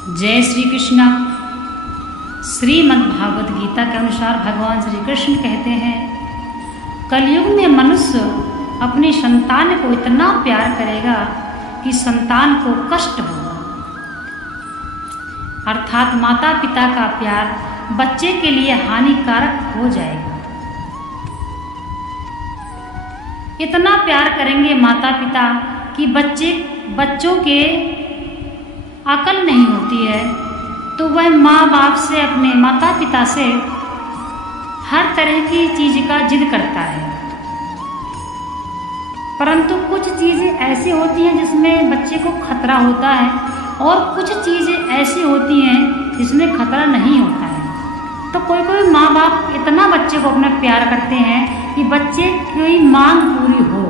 जय श्री कृष्णा। श्रीमद् भागवत गीता के अनुसार भगवान श्री कृष्ण कहते हैं, कलयुग में मनुष्य अपनी संतान को इतना प्यार करेगा कि संतान को कष्ट होगा। अर्थात माता पिता का प्यार बच्चे के लिए हानिकारक हो जाएगा। इतना प्यार करेंगे माता पिता कि बच्चों के अकल नहीं होती है, तो वह माँ बाप से, अपने माता पिता से हर तरह की चीज़ का जिद करता है। परंतु कुछ चीज़ें ऐसी होती हैं जिसमें बच्चे को खतरा होता है और कुछ चीज़ें ऐसी होती हैं जिसमें खतरा नहीं होता है। तो कोई कोई माँ बाप इतना बच्चे को अपना प्यार करते हैं कि बच्चे की मांग पूरी हो,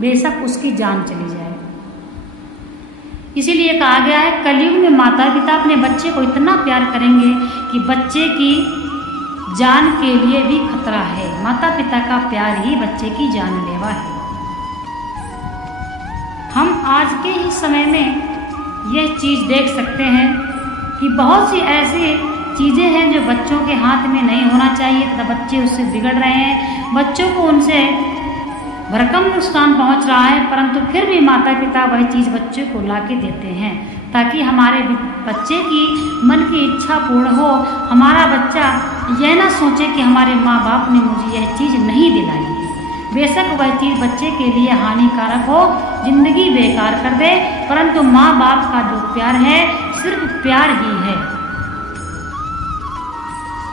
बेशक उसकी जान चली जाए। इसीलिए कहा गया है, कलयुग में माता पिता अपने बच्चे को इतना प्यार करेंगे कि बच्चे की जान के लिए भी खतरा है। माता पिता का प्यार ही बच्चे की जानलेवा है। हम आज के ही समय में यह चीज़ देख सकते हैं कि बहुत सी ऐसी चीज़ें हैं जो बच्चों के हाथ में नहीं होना चाहिए तथा बच्चे उससे बिगड़ रहे हैं। बच्चों को उनसे भरकम नुकसान पहुंच रहा है, परंतु फिर भी माता पिता वह चीज़ बच्चे को ला के देते हैं ताकि हमारे बच्चे की मन की इच्छा पूर्ण हो। हमारा बच्चा यह ना सोचे कि हमारे माँ बाप ने मुझे यह चीज़ नहीं दिलाई है। बेशक वह चीज़ बच्चे के लिए हानिकारक हो, जिंदगी बेकार कर दे, परंतु माँ बाप का जो प्यार है सिर्फ प्यार ही है।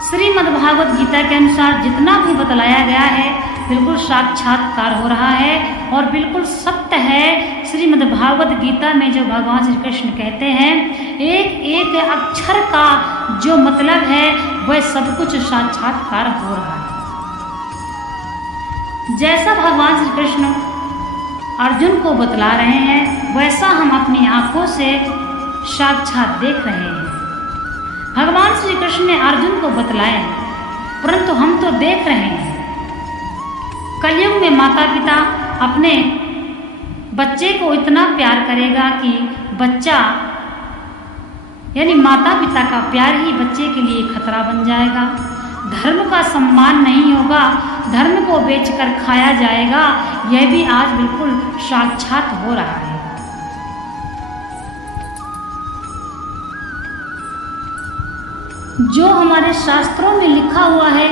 श्रीमद् भागवत गीता के अनुसार जितना भी बतलाया गया है बिल्कुल साक्षात्कार हो रहा है और बिल्कुल सत्य है। श्रीमद् भागवत गीता में जो भगवान श्री कृष्ण कहते हैं, एक एक अक्षर का जो मतलब है वह सब कुछ साक्षात्कार हो रहा है। जैसा भगवान श्री कृष्ण अर्जुन को बतला रहे हैं वैसा हम अपनी आंखों से साक्षात देख रहे हैं। भगवान श्री कृष्ण ने अर्जुन को बतलाया, परंतु हम तो देख रहे हैं। कलयुग में माता पिता अपने बच्चे को इतना प्यार करेगा कि बच्चा यानी माता पिता का प्यार ही बच्चे के लिए खतरा बन जाएगा। धर्म का सम्मान नहीं होगा, धर्म को बेचकर खाया जाएगा। यह भी आज बिल्कुल साक्षात हो रहा है। जो हमारे शास्त्रों में लिखा हुआ है,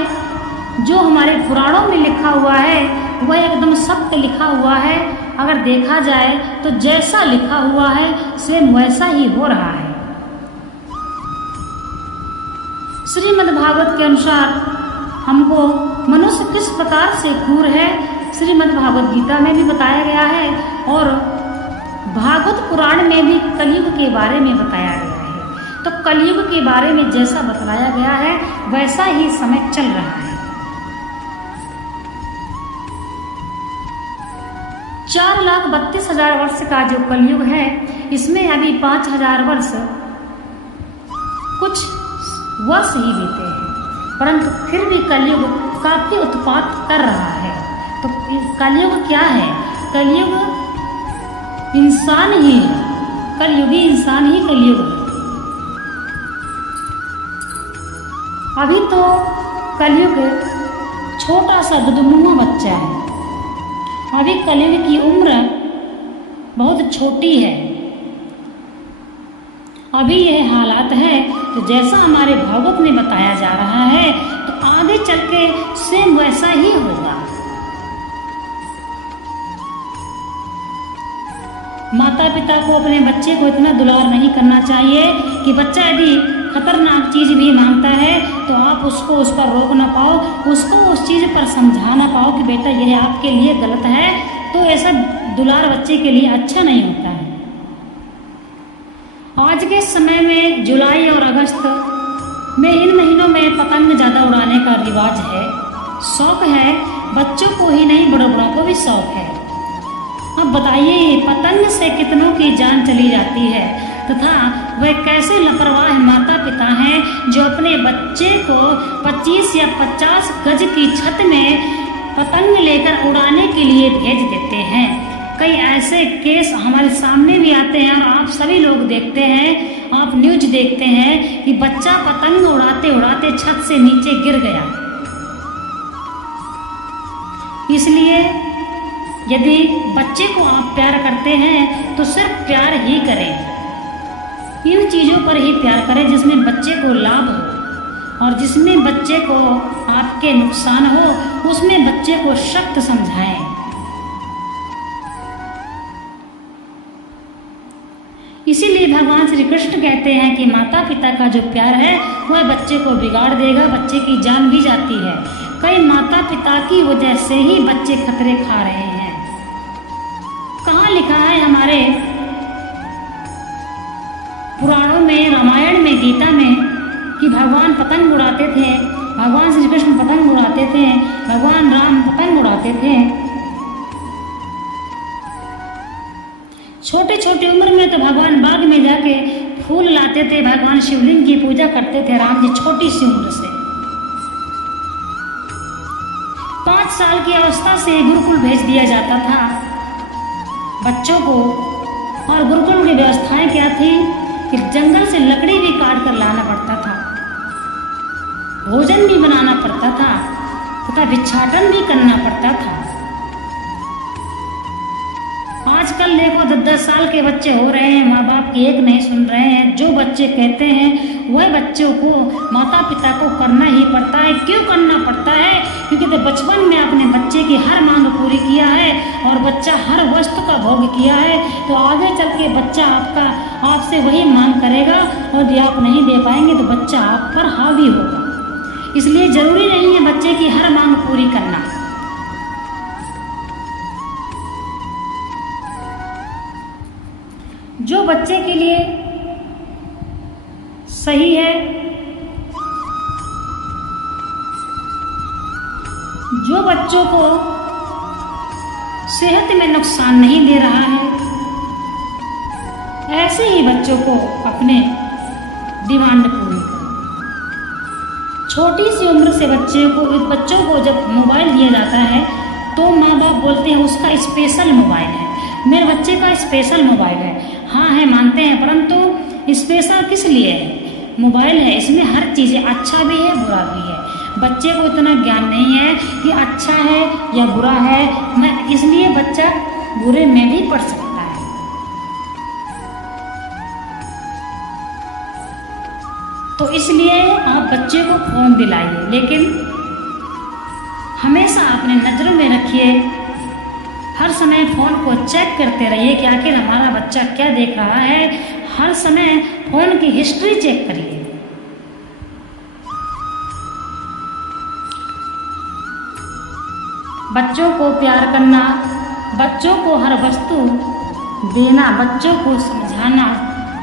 जो हमारे पुराणों में लिखा हुआ है, वह एकदम सत्य लिखा हुआ है। अगर देखा जाए तो जैसा लिखा हुआ है सेम वैसा ही हो रहा है। श्रीमद् भागवत के अनुसार हमको मनुष्य किस प्रकार से क्रूर है श्रीमद् भागवत गीता में भी बताया गया है और भागवत पुराण में भी कलयुग के बारे में बताया गया है। तो कलयुग के बारे में जैसा बतलाया गया है वैसा ही समय चल रहा है। 4,32,000 वर्ष का जो कलयुग है, इसमें अभी 5,000 वर्ष कुछ वर्ष ही बीते हैं, परंतु फिर भी कलयुग काफी उत्पात कर रहा है। तो कलयुग क्या है? कलयुग इंसान ही है, कलयुगी इंसान ही कलयुग है। अभी तो कलयुग छोटा सा दुधमुआ बच्चा है। अभी कलयुग की उम्र बहुत छोटी है। अभी यह हालात है, तो जैसा हमारे भागवत में बताया जा रहा है तो आगे चल के सेम वैसा ही होगा। माता पिता को अपने बच्चे को इतना दुलार नहीं करना चाहिए कि बच्चा यदि खतरनाक चीज़ भी मांगता है तो आप उसको उस पर रोक ना पाओ, उसको उस चीज़ पर समझा ना पाओ कि बेटा यह आपके लिए गलत है। तो ऐसा दुलार बच्चे के लिए अच्छा नहीं होता है। आज के समय में जुलाई और अगस्त में इन महीनों में पतंग ज़्यादा उड़ाने का रिवाज है, शौक है। बच्चों को ही नहीं, बड़ों को भी शौक है। अब बताइए, पतंग से कितनों की जान चली जाती है तथा वह कैसे लापरवाह माता पिता हैं जो अपने बच्चे को 25 या 50 गज की छत में पतंग लेकर उड़ाने के लिए भेज देते हैं। कई ऐसे केस हमारे सामने भी आते हैं और आप सभी लोग देखते हैं, आप न्यूज देखते हैं कि बच्चा पतंग उड़ाते उड़ाते छत से नीचे गिर गया। इसलिए यदि बच्चे को आप प्यार करते हैं तो सिर्फ प्यार ही करें, इन चीज़ों पर ही प्यार करें जिसमें बच्चे को लाभ हो, और जिसमें बच्चे को आपके नुकसान हो उसमें बच्चे को सख्त समझाएं। इसीलिए भगवान श्री कृष्ण कहते हैं कि माता पिता का जो प्यार है वह बच्चे को बिगाड़ देगा, बच्चे की जान भी जाती है। कई माता पिता की वजह से ही बच्चे खतरे खा रहे हैं। कहाँ लिखा है हमारे पुराणों में, रामायण में, गीता में कि भगवान पतंग उड़ाते थे, भगवान श्री कृष्ण पतंग उड़ाते थे, भगवान राम पतंग उड़ाते थे। छोटे छोटे उम्र में तो भगवान बाग में जाके फूल लाते थे, भगवान शिवलिंग की पूजा करते थे राम जी छोटी सी उम्र से। 5 साल की अवस्था से गुरुकुल भेज दिया जाता था बच्चों को, और गुरुकुल की व्यवस्थाएं क्या थी कि जंगल से लकड़ी भी काट कर लाना पड़ता था, भोजन भी बनाना पड़ता था तथा भिक्षाटन भी करना पड़ता था। आजकल देखो 10-10 साल के बच्चे हो रहे हैं, माँ बाप की एक नहीं सुन रहे हैं। जो बच्चे कहते हैं वह बच्चों को, माता पिता को करना ही पड़ता है। क्यों करना पड़ता है? क्योंकि तो बचपन में आपने बच्चे की हर मांग पूरी किया है और बच्चा हर वस्तु का भोग किया है, तो आगे चल के बच्चा आपसे वही मांग करेगा, और यदि आप नहीं दे पाएंगे तो बच्चा आप पर हावी होगा। इसलिए जरूरी नहीं है बच्चे की हर मांग पूरी करना। जो बच्चे के लिए सही है, जो बच्चों को सेहत में नुकसान नहीं दे रहा है, ऐसे ही बच्चों को अपने डिमांड पूरी करें। छोटी सी उम्र से बच्चों को जब मोबाइल दिया जाता है तो माँ बाप बोलते हैं उसका स्पेशल मोबाइल है, मेरे बच्चे का स्पेशल मोबाइल है। हाँ है, मानते हैं, परंतु स्पेशल किस लिए है? मोबाइल है, इसमें हर चीज़ें अच्छा भी है बुरा भी है। बच्चे को इतना ज्ञान नहीं है कि अच्छा है या बुरा है, इसलिए बच्चा बुरे में भी पड़ सकता है। तो इसलिए आप बच्चे को फोन दिलाइए, लेकिन हमेशा अपने नज़रों में रखिए, हर समय फ़ोन को चेक करते रहिए कि आखिर हमारा बच्चा क्या देख रहा है। हर समय फ़ोन की हिस्ट्री चेक करिए। बच्चों को प्यार करना, बच्चों को हर वस्तु देना, बच्चों को समझाना,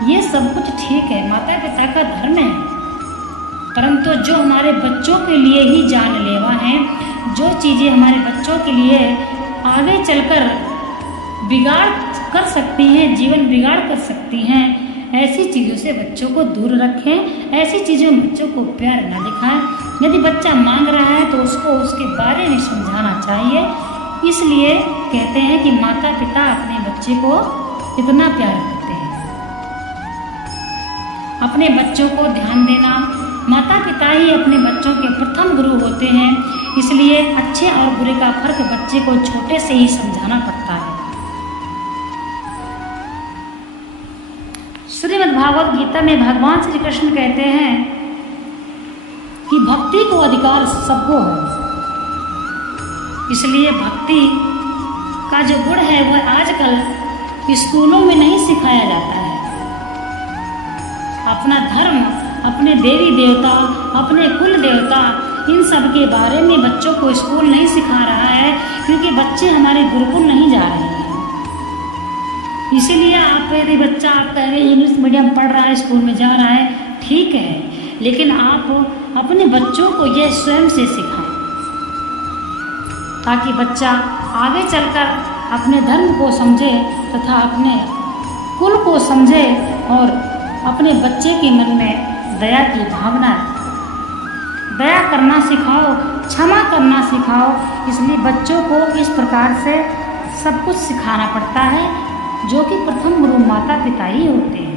ये सब कुछ ठीक है, माता पिता का धर्म है। परंतु जो हमारे बच्चों के लिए ही जानलेवा हैं, जो चीज़ें हमारे बच्चों के लिए आगे चलकर बिगाड़ कर सकती हैं, जीवन बिगाड़ कर सकती हैं, ऐसी चीज़ों से बच्चों को दूर रखें। ऐसी चीज़ों में बच्चों को प्यार न दिखाएं। यदि बच्चा मांग रहा है तो उसको उसके बारे में समझाना चाहिए। इसलिए कहते हैं कि माता पिता अपने बच्चे को इतना प्यार करते हैं। अपने बच्चों को ध्यान देना, माता पिता ही अपने बच्चों के प्रथम गुरु होते हैं। इसलिए अच्छे और बुरे का फर्क बच्चे को छोटे से ही समझाना पड़ता है। श्रीमद् भागवत गीता में भगवान श्री कृष्ण कहते हैं कि भक्ति को अधिकार सबको है। इसलिए भक्ति का जो गुण है वह आजकल स्कूलों में नहीं सिखाया जाता है। अपना धर्म, अपने देवी देवता, अपने कुल देवता, इन सब के बारे में बच्चों को स्कूल नहीं सिखा रहा है, क्योंकि बच्चे हमारे गुरुकुल नहीं जा रहे हैं। इसीलिए आप यदि बच्चा आप कह रहे इंग्लिश मीडियम पढ़ रहा है, स्कूल में जा रहा है, ठीक है, लेकिन आप अपने बच्चों को यह स्वयं से सिखाएं ताकि बच्चा आगे चलकर अपने धर्म को समझे तथा अपने कुल को समझे और अपने बच्चे के मन में दया की भावना, दया करना सिखाओ, क्षमा करना सिखाओ। इसलिए बच्चों को इस प्रकार से सब कुछ सिखाना पड़ता है, जो कि प्रथम गुरु माता पिता ही होते हैं।